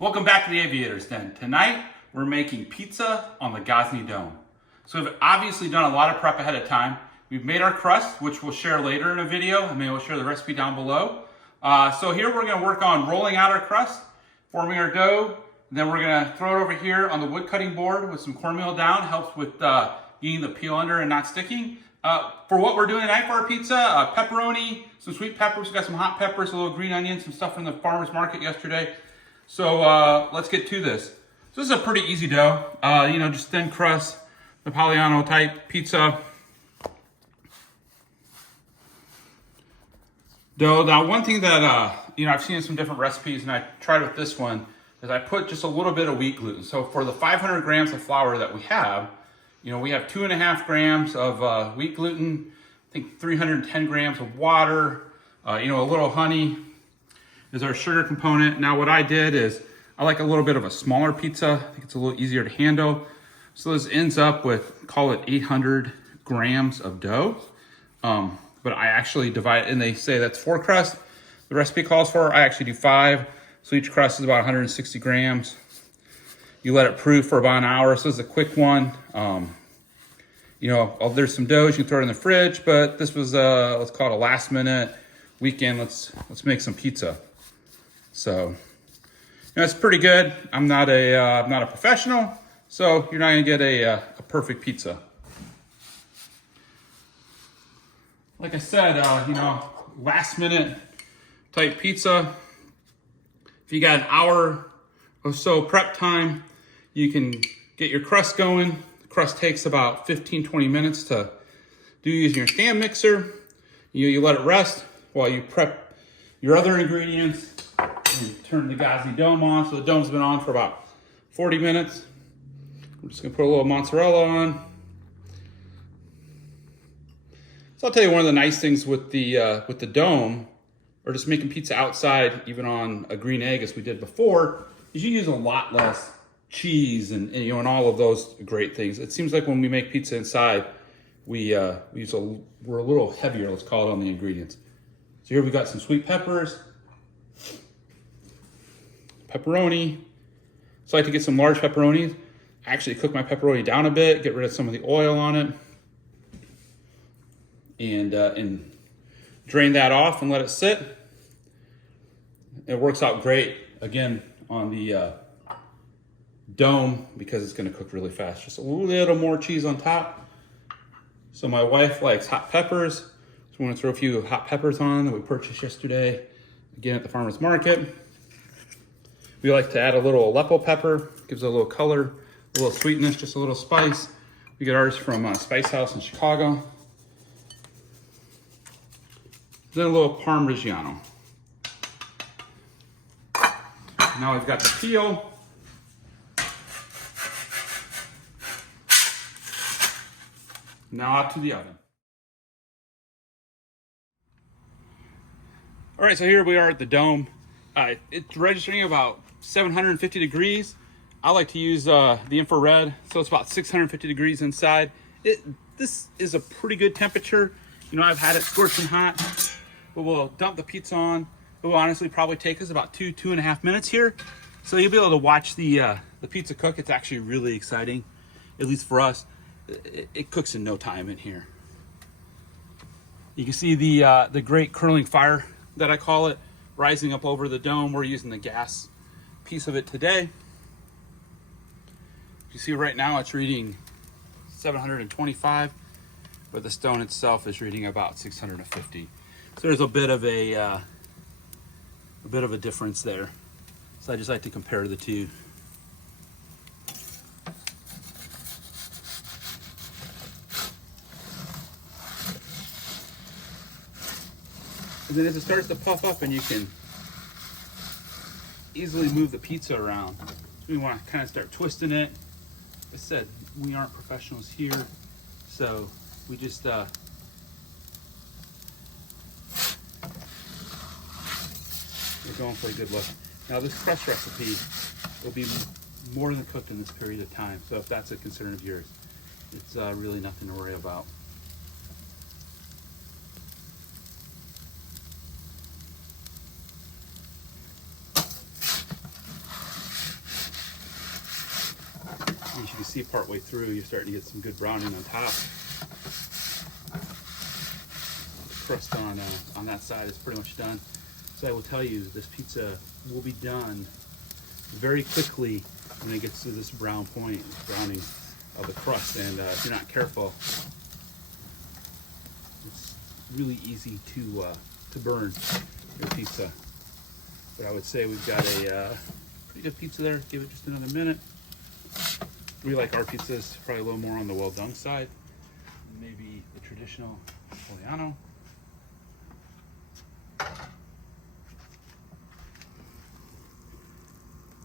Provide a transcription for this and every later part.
Welcome back to the Aviator's Den. Tonight, we're making pizza on the Gozney Dome. So we've obviously done a lot of prep ahead of time. We've made our crust, which we'll share later in a video, and maybe we'll share the recipe down below. So here we're gonna work on rolling out our crust, forming our dough, and then we're gonna throw it over here on the wood cutting board with some cornmeal down. Helps with getting the peel under and not sticking. For what we're doing tonight for our pizza, pepperoni, some sweet peppers, we got some hot peppers, a little green onion, some stuff from the farmer's market yesterday. So let's get to this. So this is a pretty easy dough, just thin crust, Napoleano type pizza dough. Now one thing that, I've seen in some different recipes and I tried with this one is I put just a little bit of wheat gluten. So for the 500 grams of flour that we have 2.5 grams of wheat gluten, I think 310 grams of water, a little honey is our sugar component. Now what I did is I like a little bit of a smaller pizza. I think it's a little easier to handle. So this ends up with, call it 800 grams of dough. But I actually divide, and they say that's 4 crusts. The recipe calls for, I actually do 5. So each crust is about 160 grams. You let it proof for about an hour. So this is a quick one. There's some dough, you can throw it in the fridge, but this was, let's call it a last minute weekend. Let's make some pizza. So, it's pretty good. I'm not a professional, so you're not gonna get a perfect pizza. Like I said, last minute type pizza. If you got an hour or so prep time, you can get your crust going. The crust takes about 15-20 minutes to do using your stand mixer. You let it rest while you prep your other ingredients. And turn the Gozney Dome on. So the dome's been on for about 40 minutes. I'm just gonna put a little mozzarella on. So I'll tell you one of the nice things with the dome, or just making pizza outside, even on a green egg as we did before, is you use a lot less cheese and all of those great things. It seems like when we make pizza inside, we're a little heavier, let's call it, on the ingredients. So here we got some sweet peppers, pepperoni. So I like to get some large pepperonis. I actually cook my pepperoni down a bit, get rid of some of the oil on it, and drain that off and let it sit. It works out great, again, on the dome because it's gonna cook really fast. Just a little more cheese on top. So my wife likes hot peppers. So I'm gonna throw a few hot peppers on that we purchased yesterday, again at the farmer's market. We like to add a little Aleppo pepper, gives it a little color, a little sweetness, just a little spice. We get ours from Spice House in Chicago. Then a little Parmigiano. Now we've got the peel. Now out to the oven. All right, so here we are at the dome. It's registering about 750 degrees. I like to use the infrared, so it's about 650 degrees inside. This is a pretty good temperature. I've had it scorching hot, but we'll dump the pizza on. It will honestly probably take us about 2.5 minutes here. So you'll be able to watch the pizza cook. It's actually really exciting, at least for us. It cooks in no time in here. You can see the great curling fire that I call it, rising up over the dome. We're using the gas piece of it today. You see right now it's reading 725, but the stone itself is reading about 650. So there's a bit of a difference there. So I just like to compare the two. And then as it starts to puff up, and you can easily move the pizza around. So we want to kind of start twisting it. Like I said, we aren't professionals here, so we just we're going for a good look. Now this crust recipe will be more than cooked in this period of time, so if that's a concern of yours, it's really nothing to worry about. As you can see, partway through, you're starting to get some good browning on top. The crust on that side is pretty much done. So I will tell you, this pizza will be done very quickly when it gets to this brown point, browning of the crust. And if you're not careful, it's really easy to burn your pizza. But I would say we've got a pretty good pizza there. Give it just another minute. We like our pizzas probably a little more on the well done side, maybe the traditional Italiano.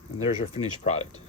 And there's our finished product.